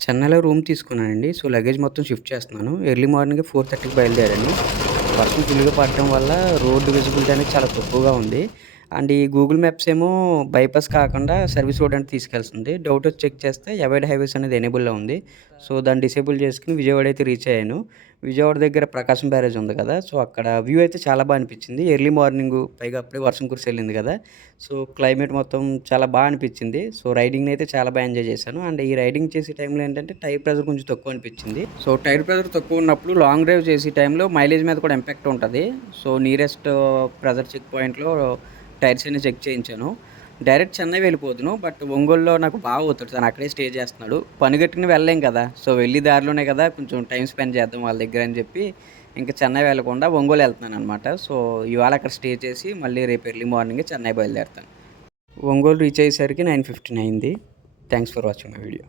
చెన్నైలో రూమ్ తీసుకున్నానండి. So, luggage మొత్తం షిఫ్ట్ చేస్తున్నాను. ఎర్లీ మార్నింగే 4:30కి బయలుదేరాను. వర్షం ఫుల్‌గా పడటం వల్ల రోడ్ విజిబిలిటీ అనేది చాలా తక్కువగా ఉంది. అండ్ ఈ గూగుల్ మ్యాప్స్ ఏమో బైపాస్ కాకుండా సర్వీస్ రోడ్ అంటే తీసుకెళ్తుంది. డౌటొచ్చి చెక్ చేస్తే అవాయిడ్ హైవేస్ అనేది ఎనేబుల్‌లో ఉంది. సో, దాన్ని డిసేబుల్ చేసుకొని విజయవాడ అయితే రీచ్ అయ్యాను. విజయవాడ దగ్గర ప్రకాశం బ్యారేజ్ ఉంది కదా! సో, అక్కడ వ్యూ అయితే చాలా అనిపించింది. ఎర్లీ మార్నింగు పైగా అప్పుడే వర్షం కురిసెళ్ళింది కదా! సో, క్లైమేట్ మొత్తం చాలా అనిపించింది. సో, రైడింగ్‌నైతే చాలా ఎంజాయ్ చేశాను. అండ్ ఈ రైడింగ్ చేసే టైంలో ఏంటంటే టైర్ ప్రెషర్ కొంచెం తక్కువ అనిపించింది. సో, టైర్ ప్రెషర్ తక్కువ ఉన్నప్పుడు లాంగ్ డ్రైవ్ చేసే టైంలో మైలేజ్ మీద కూడా ఇంపాక్ట్ ఉంటది. సో, నియరెస్ట్ ప్రెషర్ చెక్ పాయింట్‌లో టైర్స్ అన్ని చెక్ చేయించాను. డైరెక్ట్ చెన్నై వెళ్ళిపోదును. బట్ ఒంగోలులో నాకు అవుతాడు. తను అక్కడే స్టే చేస్తున్నాడు. పని గట్టుకుని వెళ్ళలేం కదా! సో, వెళ్ళి దారిలోనే కదా కొంచెం టైమ్ స్పెండ్ చేద్దాం వాళ్ళ దగ్గర అని చెప్పి ఇంక చెన్నై వెళ్ళకుండా ఒంగోలు వెళ్తున్నాననమాట. సో, ఇవాళ అక్కడ స్టే చేసి మళ్ళీ రేపు ఎర్లీ మార్నింగే చెన్నై బయలుదేరుతాను. ఒంగోలు రీచ్ అయ్యేసరికి 9:15 అయింది. Thanks for watching my video.